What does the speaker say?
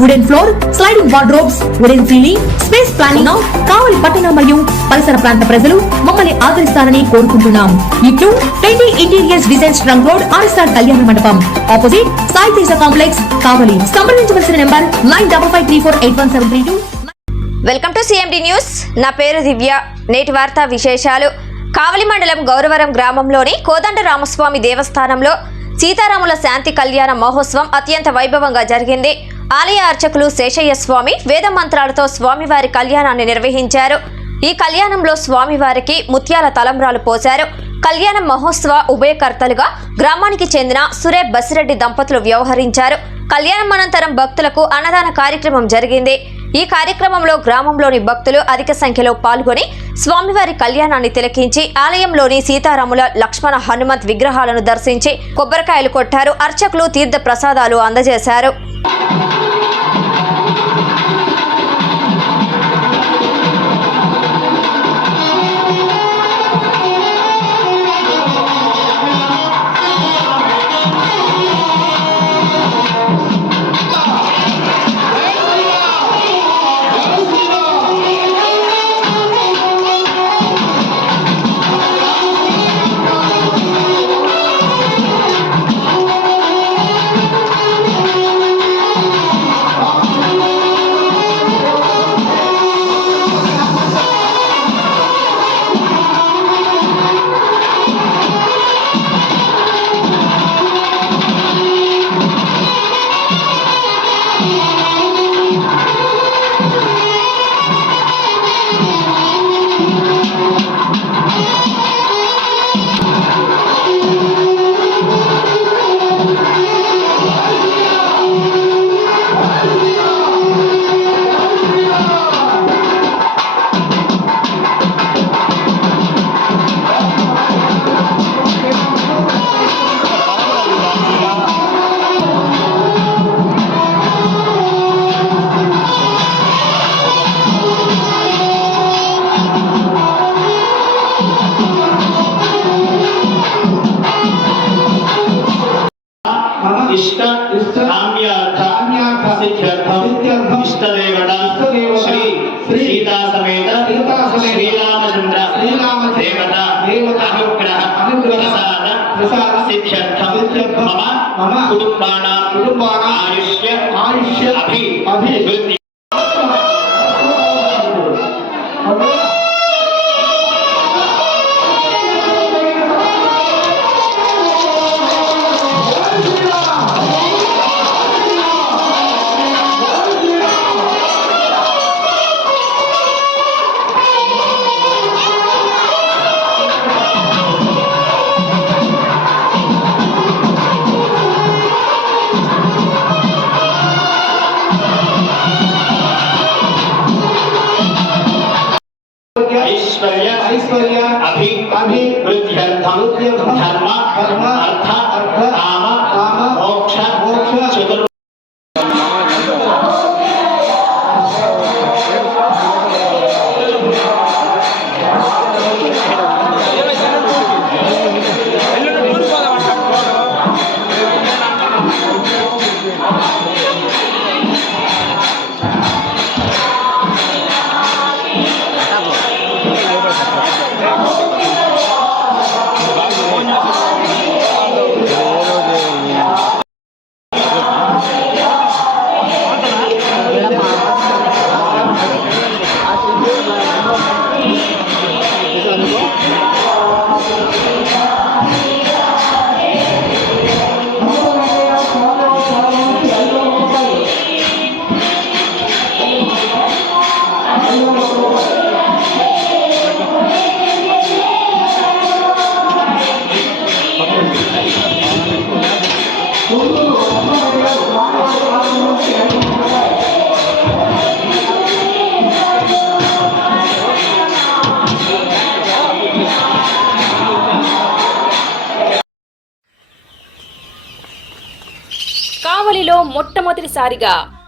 wooden floor sliding wardrobes wooden ceiling space planning Kavali పట్టణ మరియు పరిసర ప్రాంత ప్రజలు మమ్మల్ని ఆదరిస్తారని కోరుకుంటున్నాం. ఇట్లు twenty interiors designs trunk road RSR Kalyana Mandapam. Opposite Sai Teja complex Kavali. సంప్రదించవలసిన number nine double five three four eight one seven three two. Welcome to CMD news నా పేరు దివ్య. నేటి వార్తా విశేషాలు. కావలి మండలం గౌరవరం గ్రామంలోని కోదండ రామస్వామి దేవస్థానంలో సీతారాముల శాంతి కళ్యాణ మహోత్సవం అత్యంత వైభవంగా జరిగింది. ఆలయ అర్చకులు శేషయ్య స్వామి వేద మంత్రాలతో స్వామివారి కళ్యాణాన్ని నిర్వహించారు. ఈ కళ్యాణంలో స్వామివారికి ముత్యాల తలంబ్రాలు పోశారు. కళ్యాణ మహోత్సవ ఉభయకర్తలుగా గ్రామానికి చెందిన సురే బసిరెడ్డి దంపతులు వ్యవహరించారు. కళ్యాణం అనంతరం భక్తులకు అన్నదాన కార్యక్రమం జరిగింది. ఈ కార్యక్రమంలో గ్రామంలోని భక్తులు అధిక సంఖ్యలో పాల్గొని స్వామివారి కళ్యాణాన్ని తిలకించి ఆలయంలోని సీతారాముల లక్ష్మణ హనుమంత్ విగ్రహాలను దర్శించి కొబ్బరికాయలు కొట్టారు. అర్చకులు తీర్థ ప్రసాదాలు అందజేశారు. मम इष्ट इष्ट काम्यार्थ काम्यार्थ सिद्ध्यर्थम सिद्ध्यर्थम इष्टदेवता इष्टदेवता श्री श्री सीता समेत सीता समेत श्रीरामचंद्र श्रीरामचंद्र देवता देवता अनुग्रह अनुग्रह प्रसाद प्रसाद सिद्ध्यर्थम सिद्ध्यर्थम मम मम कुटुंबानां कुटुंबानां आयुष्य आयुष्य अभि अभिवृद्धि ऐश्वर्य ऐश्वर्य अभि अभिवृद्ध्यर्थम वृद्ध्यर्थम धर्म కావలిలో మొట్టమొదటిసారిగా